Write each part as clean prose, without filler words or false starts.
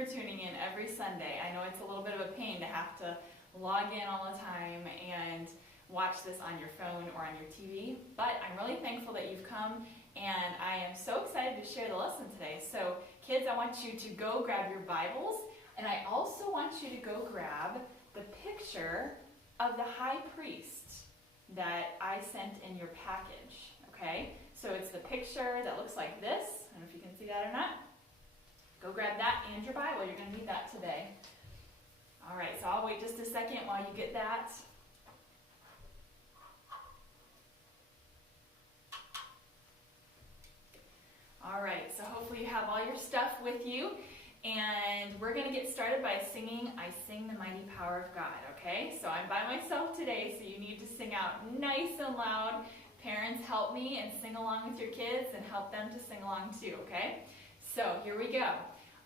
for tuning in every Sunday. I know it's a little bit of a pain to have to log in all the time and watch this on your phone or on your TV, but I'm really thankful that you've come, and I am so excited to share the lesson today. So kids, I want you to go grab your Bibles, and I also want you to go grab the picture of the high priest that I sent in your package, okay? So it's the picture that looks like this. I don't know if you can see that or not. Go grab that and your Bible. You're going to need that today. All right, so I'll wait just a second while you get that. All right, so hopefully you have all your stuff with you, and we're going to get started by singing I Sing the Mighty Power of God, okay? So I'm by myself today, so you need to sing out nice and loud. Parents, help me and sing along with your kids and help them to sing along too, okay? So here we go.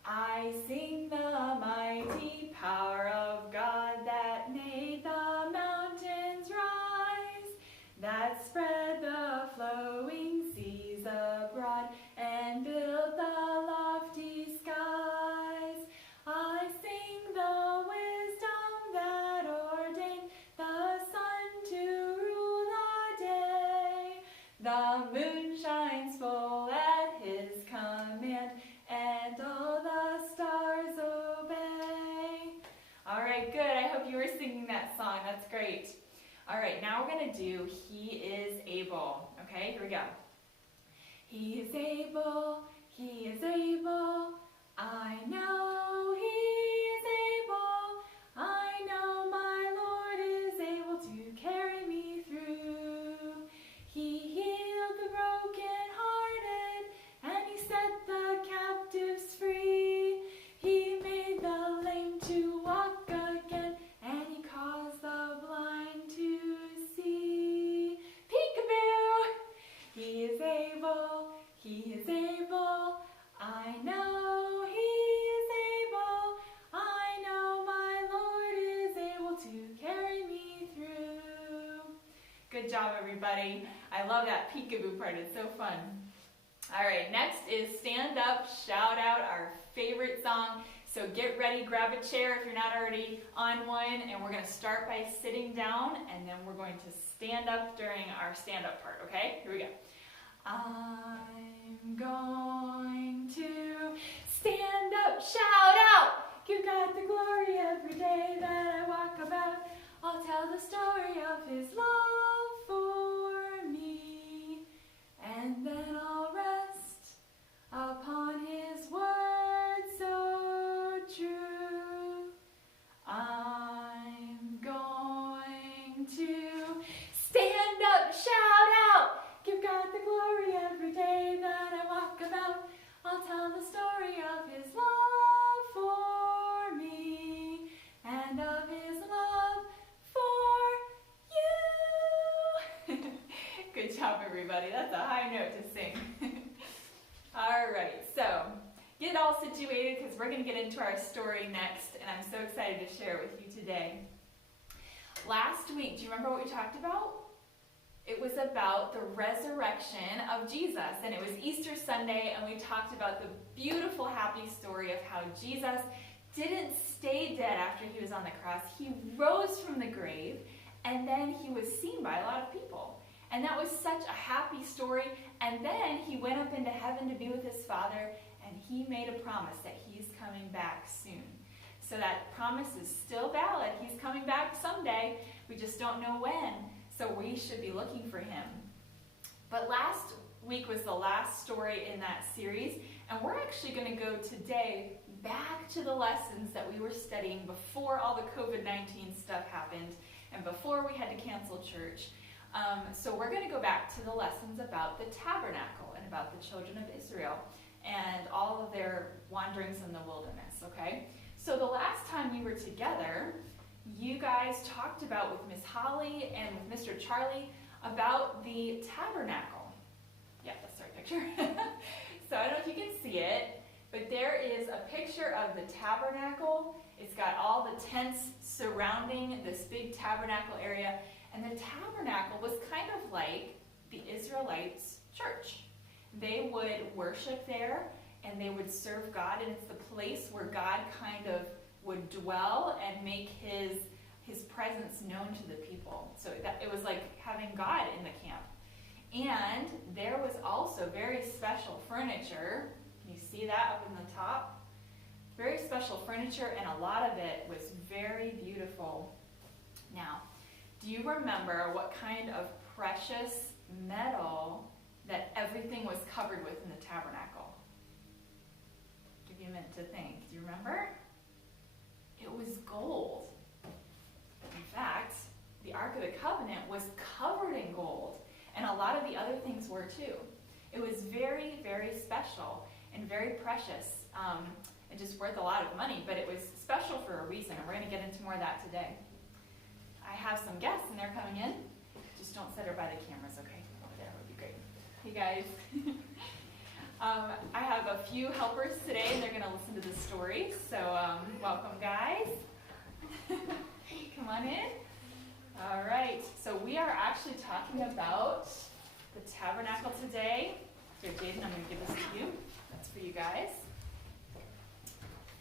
I sing the mighty power of God that made the mountains rise, that spread the flowing seas abroad and built the lofty skies. I sing the wisdom that ordained the sun to rule the day. The moon shines full at his command, and all the stars obey. All right, good. I hope you were singing that song. That's great. All right, now we're going to do He is Able. Okay, here we go. He is able, He is able, I know He is able, I know my Lord is able to carry me through. He healed the brokenhearted, and He set the captives free. He made the lame to walk again, and He caused the blind to see. Peekaboo! He is able, He is able, I know He is able, I know my Lord is able to carry me through. Good job, everybody. I love that peekaboo part. It's so fun. All right, next is Stand Up, Shout Out, our favorite song. So get ready, grab a chair if you're not already on one, and we're going to start by sitting down, and then we're going to stand up during our stand-up part, okay? Here we go. I'm going to stand up, shout out, give God the glory every day that I walk about. I'll tell the story of His love for me, and then I'll rest upon His word so true. I'm going to stand up, shout out, give God the glory every day that I walk about. I'll tell the story of His love for me and of His love for you. Good job, everybody. That's a high note to sing. All right, so get all situated because we're going to get into our story next, and I'm so excited to share it with you today. Last week, do you remember what we talked about? It was about the resurrection of Jesus, and it was Easter Sunday, and we talked about the beautiful, happy story of how Jesus didn't stay dead after He was on the cross. He rose from the grave, and then He was seen by a lot of people. And that was such a happy story, and then He went up into heaven to be with His Father, and He made a promise that He's coming back soon. So that promise is still valid. He's coming back someday. We just don't know when. So we should be looking for Him. But last week was the last story in that series, and we're actually going to go today back to the lessons that we were studying before all the COVID-19 stuff happened and before we had to cancel church. So we're going to go back to the lessons about the tabernacle and about the children of Israel and all of their wanderings in the wilderness, okay? So the last time we were together, you guys talked about with Miss Holly and with Mr. Charlie about the tabernacle. Yeah, that's our picture. So I don't know if you can see it, but there is a picture of the tabernacle. It's got all the tents surrounding this big tabernacle area, and the tabernacle was kind of like the Israelites' church. They would worship there, and they would serve God, and it's the place where God kind of would dwell and make his presence known to the people. So that it was like having God in the camp. And there was also very special furniture. Can you see that up in the top? Very special furniture, and a lot of it was very beautiful. Now, do you remember what kind of precious metal that everything was covered with in the tabernacle? Give you a minute to think. Do you remember? It was gold. In fact, the Ark of the Covenant was covered in gold, and a lot of the other things were too. It was very, very special and very precious, and just worth a lot of money, but it was special for a reason, and we're going to get into more of that today. I have some guests, and they're coming in. Just don't set her by the cameras, okay? Over there would be great. Hey, guys. I have a few helpers today, and they're going to listen to the story. So, welcome, guys. Come on in. All right. So, we are actually talking about the tabernacle today. Here, Jaden, I'm going to give this to you. That's for you guys.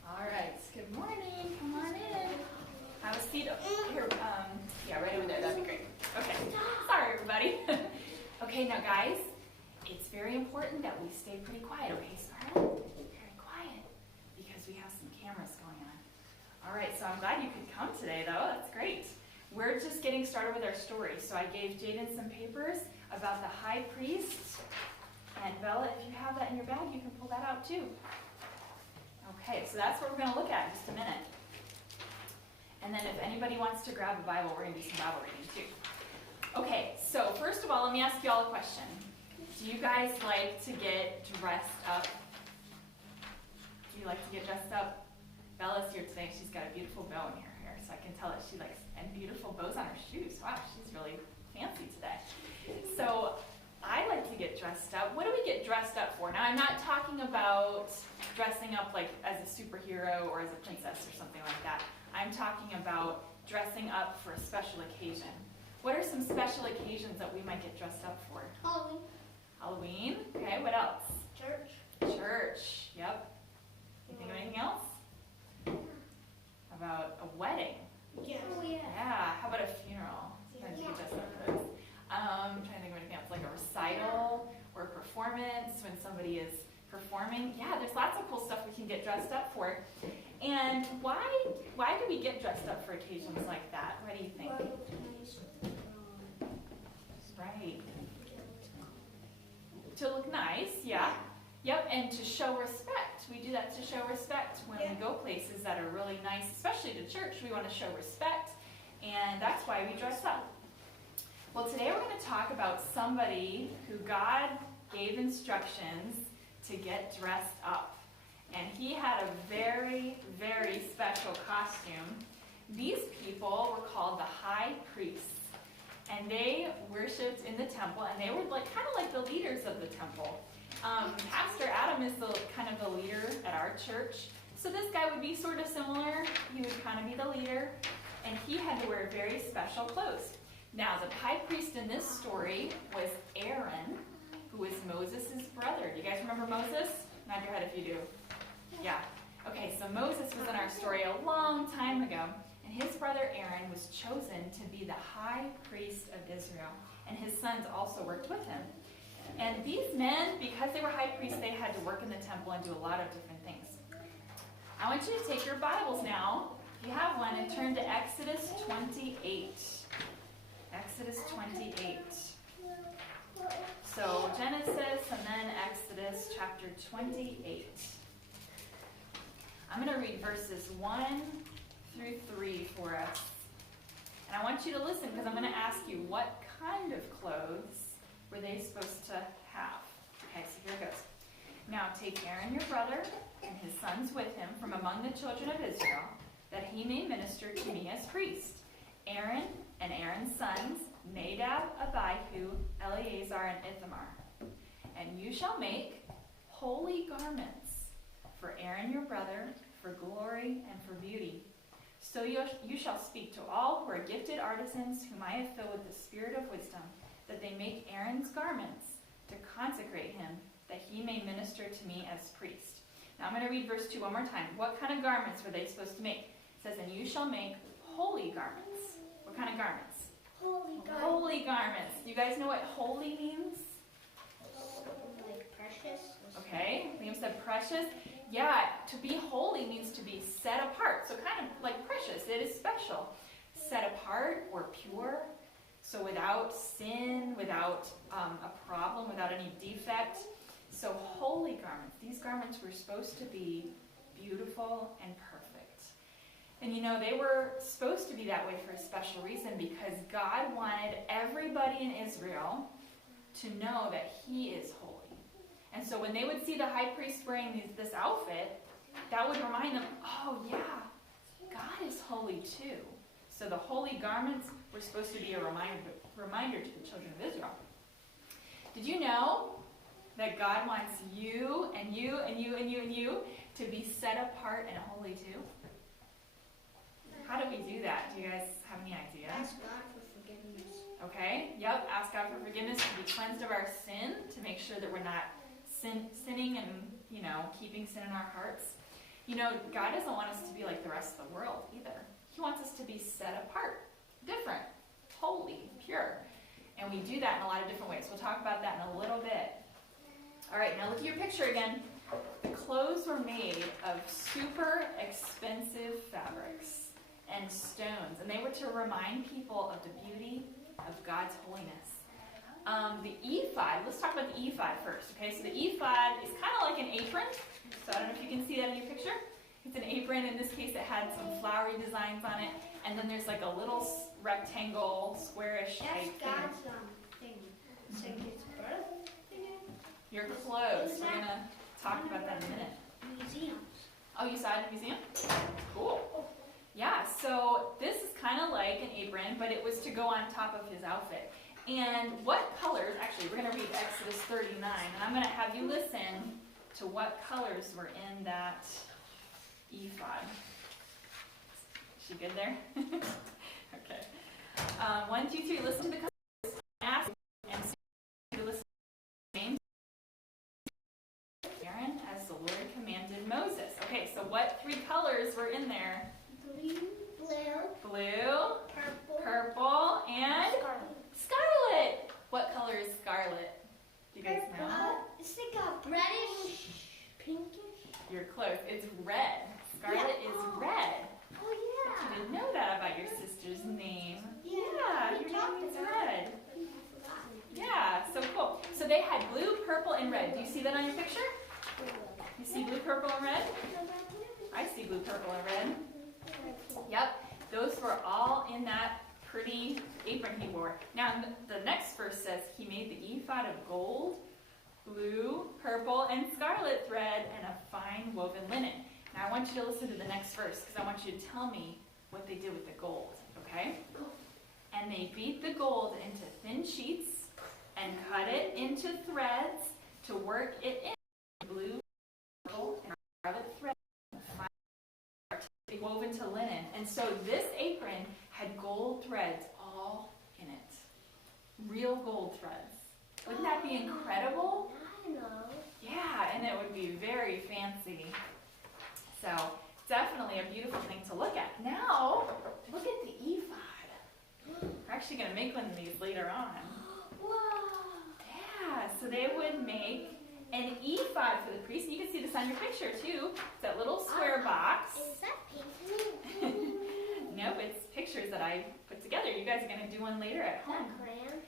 All right. Good morning. Come on in. Have a seat here. Yeah, right over there. That'd be great. Okay. Sorry, everybody. Okay, now, guys, it's very important that we stay pretty quiet. Okay, Scarlett? Very quiet, because we have some cameras going on. All right, so I'm glad you could come today, though. That's great. We're just getting started with our story. So I gave Jaden some papers about the high priest. And Bella, if you have that in your bag, you can pull that out, too. Okay, so that's what we're going to look at in just a minute. And then if anybody wants to grab a Bible, we're going to do some Bible reading too. Okay, so first of all, let me ask you all a question. Do you guys like to get dressed up? Do you like to get dressed up? Bella's here today. She's got a beautiful bow in her hair, so I can tell that she likes, and beautiful bows on her shoes. Wow, she's really fancy today. So I like to get dressed up. What do we get dressed up for? Now, I'm not talking about dressing up like as a superhero or as a princess or something like that. I'm talking about dressing up for a special occasion. What are some special occasions that we might get dressed up for? Halloween. Halloween. Okay, what else? Church. Church. Yep. You think of anything else? How about a wedding? Yeah. Oh, yeah. Yeah. How about a funeral? Sometimes you get dressed up for those. I'm trying to think of anything else, like a recital or a performance when somebody is performing. Yeah, there's lots of cool stuff we can get dressed up for. And why do we get dressed up for occasions like that? What do you think? Right. To look nice, yeah. Yep, and to show respect. We do that to show respect when we go places that are really nice, especially to church. We want to show respect, and that's why we dress up. Well, today we're going to talk about somebody who God gave instructions to get dressed up. And he had a very, very special costume. These people were called the high priests. And they worshipped in the temple, and they were like kind of like the leaders of the temple. Pastor Adam is kind of the leader at our church. So this guy would be sort of similar. He would kind of be the leader. And he had to wear very special clothes. Now, the high priest in this story was Aaron, who was Moses' brother. Do you guys remember Moses? Nod your head if you do. Yeah. Okay, so Moses was in our story a long time ago, and his brother Aaron was chosen to be the high priest of Israel, and his sons also worked with him. And these men, because they were high priests, they had to work in the temple and do a lot of different things. I want you to take your Bibles now, if you have one, and turn to Exodus 28. Exodus 28. So Genesis and then Exodus chapter 28. I'm going to read verses 1 through 3 for us. And I want you to listen because I'm going to ask you, what kind of clothes were they supposed to have? Okay, so here it goes. Now take Aaron your brother and his sons with him from among the children of Israel, that he may minister to me as priest. Aaron and Aaron's sons, Nadab, Abihu, Eleazar, and Ithamar. And you shall make holy garments for Aaron your brother, for glory and for beauty. So you shall speak to all who are gifted artisans, whom I have filled with the spirit of wisdom, that they make Aaron's garments to consecrate him, that he may minister to me as priest. Now I'm going to read verse 2 one more time. What kind of garments were they supposed to make? It says, and you shall make holy garments. What kind of garments? Holy God. Holy garments. You guys know what holy means? Like precious. Okay, Liam said precious. Yeah, to be holy means to be set apart. So kind of like precious. It is special. Set apart or pure. So without sin, without a problem, without any defect. So holy garments. These garments were supposed to be beautiful and perfect. And you know, they were supposed to be that way for a special reason because God wanted everybody in Israel to know that He is holy. And so when they would see the high priest wearing this outfit, that would remind them, oh yeah, God is holy too. So the holy garments were supposed to be a reminder to the children of Israel. Did you know that God wants you and you and you and you and you to be set apart and holy too? How do we do that? Do you guys have any idea? Ask God for forgiveness. Okay, yep, ask God for forgiveness to be cleansed of our sin, to make sure that we're not sinning and, you know, keeping sin in our hearts. You know, God doesn't want us to be like the rest of the world either. He wants us to be set apart, different, holy, pure. And we do that in a lot of different ways. We'll talk about that in a little bit. All right, now look at your picture again. The clothes were made of super expensive fabrics and stones, and they were to remind people of the beauty of God's holiness. The ephod, let's talk about the ephod first, okay? So the ephod is kind of like an apron. So I don't know if you can see that in your picture. It's an apron. In this case, it had some flowery designs on it, and then there's like a little rectangle, squarish type That's thing. God's thing. It's like his birth thing. Your clothes. We're going to talk about that in a minute. Museums. Oh, you saw it in the museum? Cool. Yeah, so this is kind of like an apron, but it was to go on top of his outfit. And what colors, actually, we're going to read Exodus 39, and I'm going to have you listen to what colors were in that ephod. Is she good there? Okay. 1, 2, 3, listen to the colors. Ask and see to listen to the names. Aaron, as the Lord commanded Moses. Okay, so what 3 colors were in there? Blue. Blue, Purple. purple, and Scarlet. scarlet. What color is scarlet? Do you guys know? It's like a reddish, pinkish. You're close. It's red. Scarlet is red. Oh You yeah. didn't know that about your sister's name. Yeah, Yeah, we your talked name is about red. Yeah, so cool. So they had blue, purple, and red. Do you see that on your picture? You see blue, purple, and red? I see blue, purple, and red. Yep, those were all in that pretty apron he wore. Now, the next verse says he made the ephod of gold, blue, purple, and scarlet thread, and a fine woven linen. Now, I want you to listen to the next verse, because I want you to tell me what they did with the gold, okay? And they beat the gold into thin sheets and cut it into threads to work it in blue, purple, and scarlet thread, woven to linen. And so this apron had gold threads all in it. Real gold threads. Wouldn't that be incredible? I know. Yeah, and it would be very fancy. So definitely a beautiful thing to look at. Now, look at the ephod. We're actually going to make one of these later on. Wow. Yeah, so they would make an ephod for the priest. You can see this on your picture too. It's that little square box. Is that pink? Nope, it's pictures that I put together. You guys are going to do one later at home. That crayon?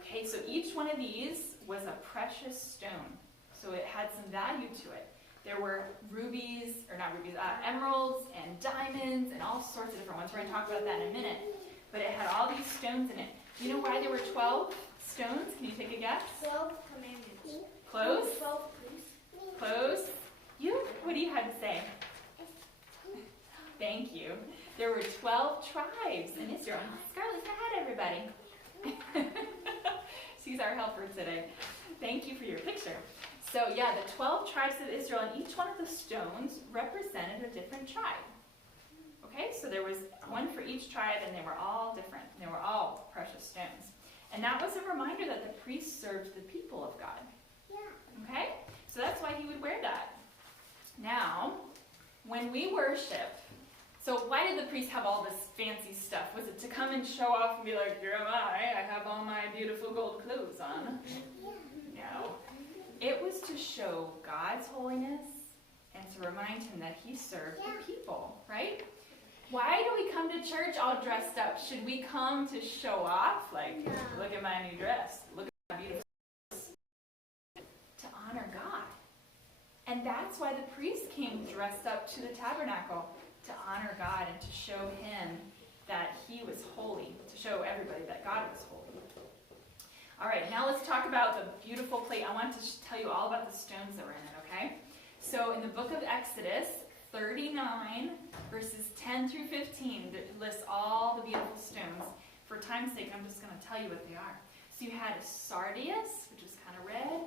Okay, so each one of these was a precious stone. So it had some value to it. There were rubies, or not rubies, emeralds and diamonds and all sorts of different ones. We're going to talk about that in a minute. But it had all these stones in it. Do you know why there were 12 stones? Can you take a guess? 12 commandments. Close? 12 priests. Close? You? What do you have to say? Thank you. There were 12 tribes in Israel. Scarlett, say hi to everybody. She's our helper today. Thank you for your picture. So yeah, the 12 tribes of Israel, and each one of the stones represented a different tribe. Okay, so there was one for each tribe, and they were all different. They were all precious stones. And that was a reminder that the priest served the people of God. Yeah. Okay, so that's why he would wear that. when we worship, so why did the priest have all this fancy stuff? Was it to come and show off and be like, here am I have all my beautiful gold clothes on? No. It was to show God's holiness and to remind him that he served the people, right? Why do we come to church all dressed up? Should we come to show off? Like, look at my new dress. Look at my beautiful dress. To honor God. And that's why the priest came dressed up to the tabernacle, to honor God and to show him that he was holy, to show everybody that God was holy. All right, now let's talk about the beautiful plate. I want to tell you all about the stones that were in it, okay? So in the book of Exodus 39, verses 10 through 15, it lists all the beautiful stones. For time's sake, I'm just going to tell you what they are. So you had sardius, which is kind of red,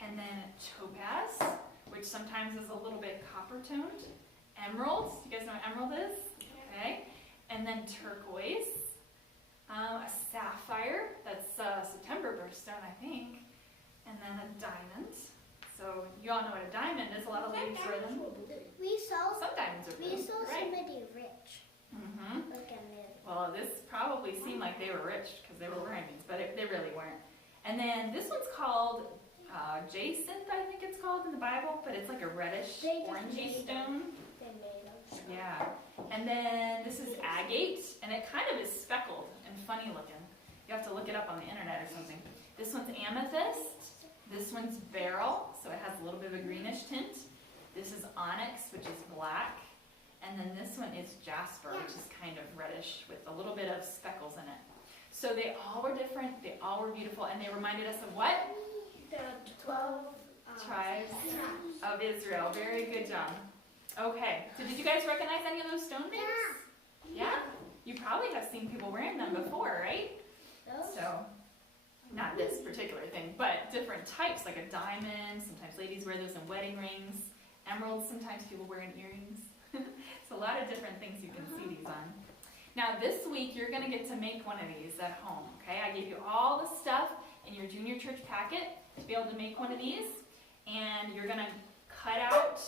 and then topaz, which sometimes is a little bit copper-toned. Emerald, you guys know what emerald is? Okay. And then turquoise, a sapphire, that's September birthstone, I think, and then a diamond. So you all know what a diamond is. A lot of ladies wear them. We saw Some diamonds are blue. We saw right? somebody rich. Mm-hmm. Look at me. Well, this probably seemed like they were rich because they were wearing these, but they really weren't. And then this one's called jacinth, I think it's called in the Bible, but it's like a reddish, orangey stone. They made them. Yeah. And then this is agate, and it kind of is speckled and funny looking. You have to look it up on the internet or something. This one's amethyst. This one's beryl, so it has a little bit of a greenish tint. This is onyx, which is black. And then this one is jasper, which is kind of reddish with a little bit of speckles in it. So they all were different, they all were beautiful, and they reminded us of what? The 12 tribes of Israel. Very good job. Okay, so did you guys recognize any of those stone things? Yeah? You probably have seen people wearing them before, right? So, not this particular thing, but different types, like a diamond. Sometimes ladies wear those in wedding rings. Emeralds, sometimes people wear in earrings. So a lot of different things you can see these on. Now this week, you're going to get to make one of these at home, okay? I gave you all the stuff in your junior church packet to be able to make one of these. And you're going to cut out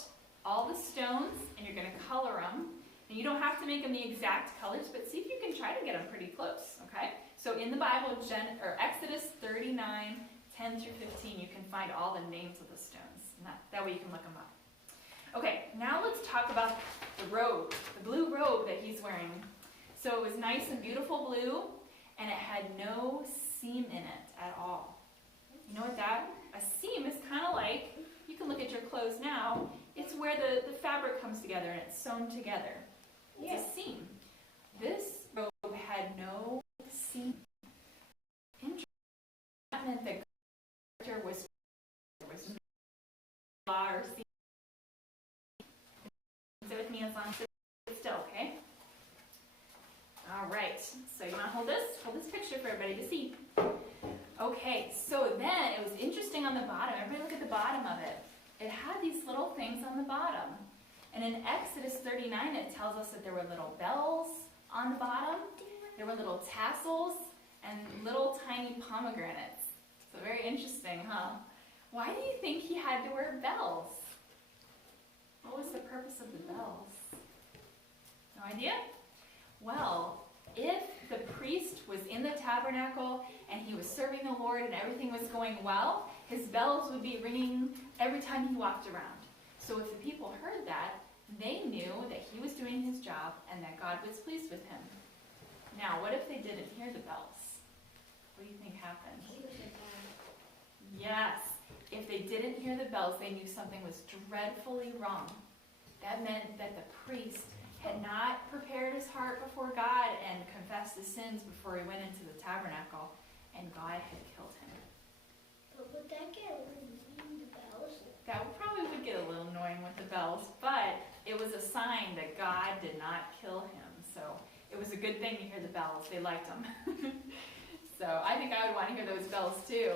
all the stones, and you're going to color them. And you don't have to make them the exact colors, but see if you can try to get them pretty close, okay? So in the Bible, Exodus 39, 10 through 15, you can find all the names of the stones. And that way you can look them up. Okay, now let's talk about the robe, the blue robe that he's wearing. So it was nice and beautiful blue, and it had no seam in it at all. You know what a seam is kind of like, you can look at your clothes now, it's where the fabric comes together and it's sewn together. It's a seam. This robe had no seam. Interesting. That meant that there was law or seam. Stay with me as long as it's still, okay? All right, so you want to hold this picture for everybody to see. Okay, so then it was interesting on the bottom. Everybody look at the bottom of it. It had these little things on the bottom. And in Exodus 39, it tells us that there were little bells on the bottom. There were little tassels and little tiny pomegranates. So very interesting, huh? Why do you think he had to wear bells? What was the purpose of the bells? No idea? Well, if the priest was in the tabernacle and he was serving the Lord and everything was going well, his bells would be ringing every time he walked around. So if the people heard that, they knew that he was doing his job and that God was pleased with him. Now, what if they didn't hear the bells? What do you think happened? Yes. If they didn't hear the bells, they knew something was dreadfully wrong. That meant that the priest had not prepared his heart before God and confessed his sins before he went into the tabernacle, and God had killed him. But would that get annoying, the bells? That probably would get a little annoying with the bells, but it was a sign that God did not kill him. So it was a good thing to hear the bells. They liked them. So I think I would want to hear those bells too.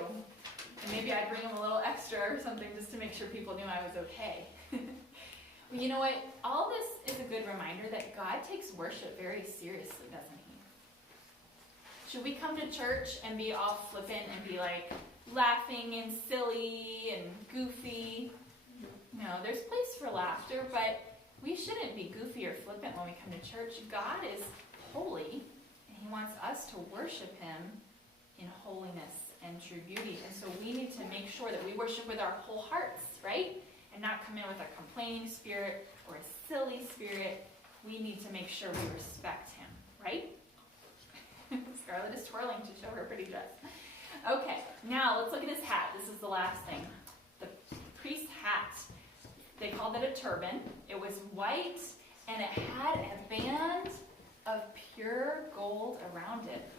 And maybe I'd bring them a little extra or something just to make sure people knew I was okay. Well, you know what? All this is a good reminder that God takes worship very seriously, doesn't he? Should we come to church and be all flippant and be like laughing and silly and goofy? No, there's place for laughter, but we shouldn't be goofy or flippant when we come to church. God is holy, and he wants us to worship him in holiness and true beauty. And so we need to make sure that we worship with our whole hearts, right? And not come in with a complaining spirit or a silly spirit. We need to make sure we respect him, right? Scarlett is twirling to show her pretty dress. Okay, now let's look at his hat. This is the last thing. The priest's hat. They called it a turban. It was white, and it had a band of pure gold around it.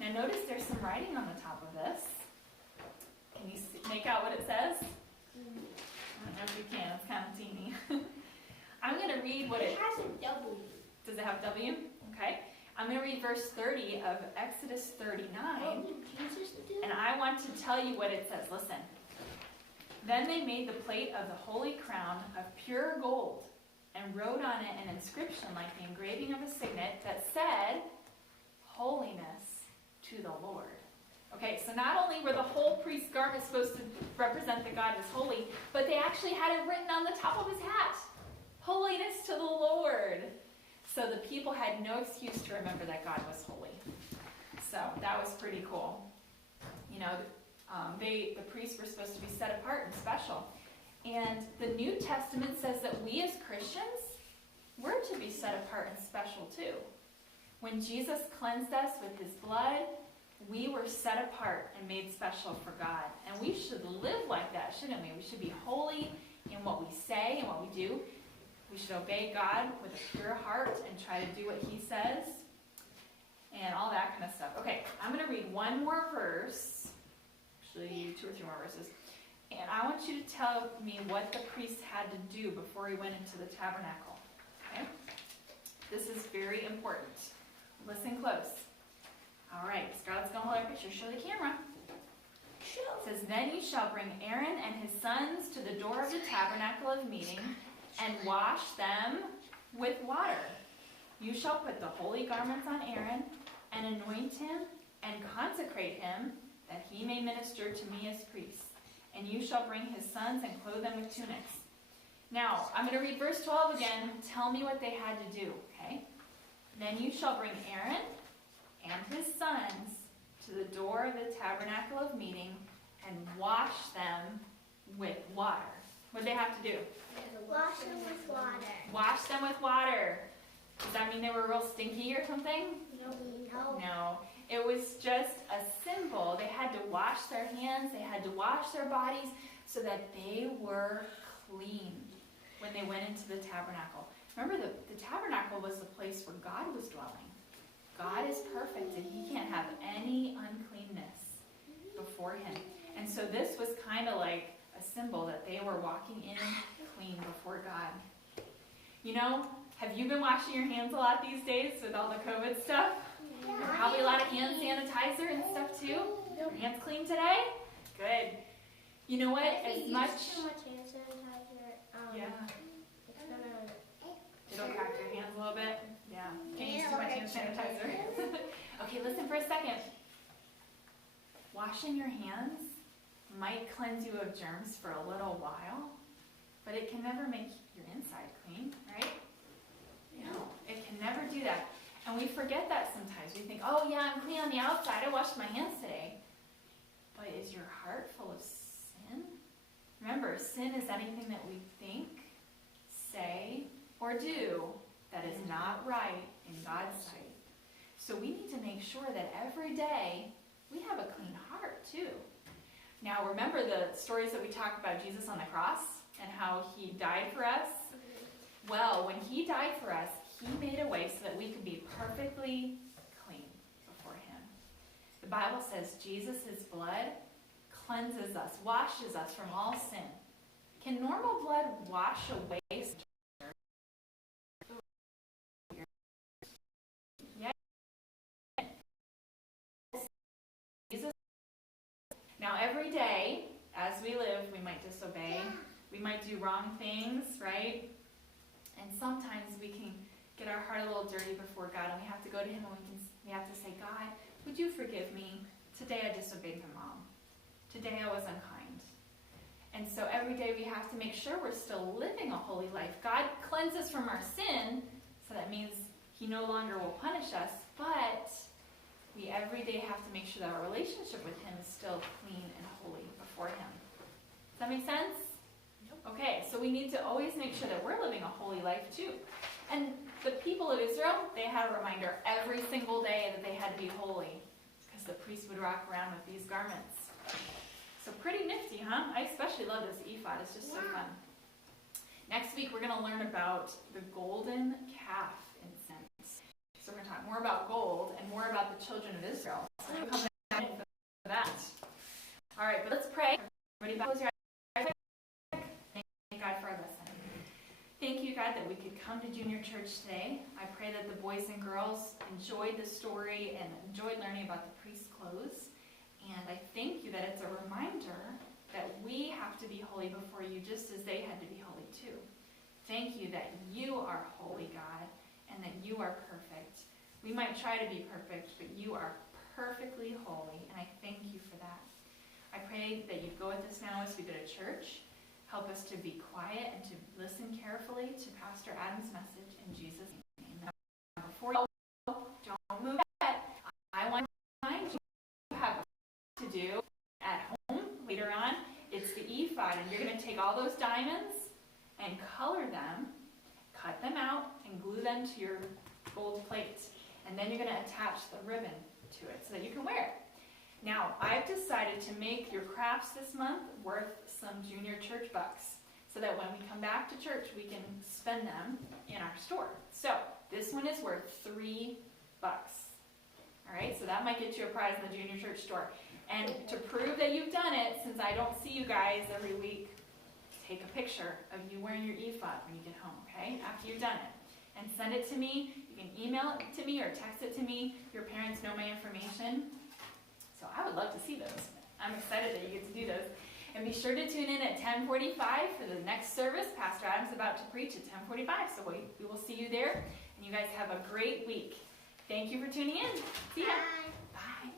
Now notice there's some writing on the top of this. Can you make out what it says? I don't know if you can. It's kind of teeny. I'm going to read what it has a W. Does it have a W? Okay. I'm going to read verse 30 of Exodus 39. What did Jesus do? And I want to tell you what it says. Listen. Then they made the plate of the holy crown of pure gold and wrote on it an inscription like the engraving of a signet that said, Holiness to the Lord. Okay, so not only were the whole priest's garments supposed to represent that God was holy, but they actually had it written on the top of his hat. Holiness to the Lord. So the people had no excuse to remember that God was holy. So that was pretty cool. You know, the priests were supposed to be set apart and special. And the New Testament says that we as Christians, we're to be set apart and special too. When Jesus cleansed us with his blood, we were set apart and made special for God. And we should live like that, shouldn't we? We should be holy in what we say and what we do. We should obey God with a pure heart and try to do what he says and all that kind of stuff. Okay, I'm going to read one more verse, actually 2 or 3 more verses, and I want you to tell me what the priest had to do before he went into the tabernacle. Okay? This is very important. Listen close. All right, Scarlett's going to hold our picture. Show the camera. It says, Then you shall bring Aaron and his sons to the door of the tabernacle of meeting and wash them with water. You shall put the holy garments on Aaron and anoint him and consecrate him that he may minister to me as priest. And you shall bring his sons and clothe them with tunics. Now, I'm going to read verse 12 again. Tell me what they had to do, okay? Then you shall bring Aaron and his sons to the door of the tabernacle of meeting and wash them with water. What did they have to do? Wash them with water. Wash them with water. Does that mean they were real stinky or something? No. No. It was just a symbol. They had to wash their hands. They had to wash their bodies so that they were clean when they went into the tabernacle. Remember, the tabernacle was the place where God was dwelling. God is perfect, and he can't have any uncleanness before him. And so this was kind of like a symbol that they were walking in clean before God. You know, have you been washing your hands a lot these days with all the COVID stuff? Yeah. Probably a lot of hand sanitizer and stuff too. Your hands clean today? Good. You know what? As much too much hand sanitizer, yeah, it's gonna. it'll crack your hands a little bit. Yeah. Can't use too much hand sanitizer. Okay, listen for a second. Washing your hands might cleanse you of germs for a little while, but it can never make your inside clean, right? No, it can never do that. And we forget that sometimes. We think, oh yeah, I'm clean on the outside. I washed my hands today. But is your heart full of sin? Remember, sin is anything that we think, say, or do that is not right in God's sight. So we need to make sure that every day we have a clean heart too. Now remember the stories that we talk about Jesus on the cross and how he died for us? Well, when he died for us, he made a way so that we could be perfectly clean before him. The Bible says Jesus' blood cleanses us, washes us from all sin. Can normal blood wash away sin? Yeah. Jesus. Now every day, as we live, we might disobey. We might do wrong things, right? And sometimes we can get our heart a little dirty before God, and we have to go to him and we have to say, God, would you forgive me? Today I disobeyed my mom. Today I was unkind. And so every day we have have to make sure we're still living a holy life. God cleansed us from our sin, so that means he no longer will punish us, but we every day have to make sure that our relationship with him is still clean and holy before him. Does that make sense? Okay, so we need to always make sure that we're living a holy life too. And the people of Israel, they had a reminder every single day that they had to be holy, because the priest would walk around with these garments. So pretty nifty, huh? I especially love this ephod. It's just so fun. Next week, we're going to learn about the golden calf incense. So we're going to talk more about gold and more about the children of Israel. So we'll come back for that. All right, but let's pray. Everybody close your eyes. Thank God for our lesson. Thank you, God, that we could come to junior church today. I pray that the boys and girls enjoyed the story and enjoyed learning about the priest's clothes. And I thank you that it's a reminder that we have to be holy before you just as they had to be holy too. Thank you that you are holy, God, and that you are perfect. We might try to be perfect, but you are perfectly holy, and I thank you for that. I pray that you go with us now as we go to church. Help us to be quiet and to listen carefully to Pastor Adam's message in Jesus' name. Now, before you go, don't move yet. I want to remind you have to do at home later on. It's the ephod, and you're going to take all those diamonds and color them, cut them out, and glue them to your gold plate. And then you're going to attach the ribbon to it so that you can wear it. Now, I've decided to make your crafts this month worth some junior church bucks so that when we come back to church, we can spend them in our store. So this one is worth $3. All right, so that might get you a prize in the junior church store. And to prove that you've done it, since I don't see you guys every week, take a picture of you wearing your ephod when you get home, okay, after you've done it. And send it to me. You can email it to me or text it to me. Your parents know my information. So I would love to see those. I'm excited that you get to do those. And be sure to tune in at 10:45 for the next service. Pastor Adam's about to preach at 10:45. So we will see you there. And you guys have a great week. Thank you for tuning in. See ya. Bye.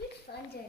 It's fun to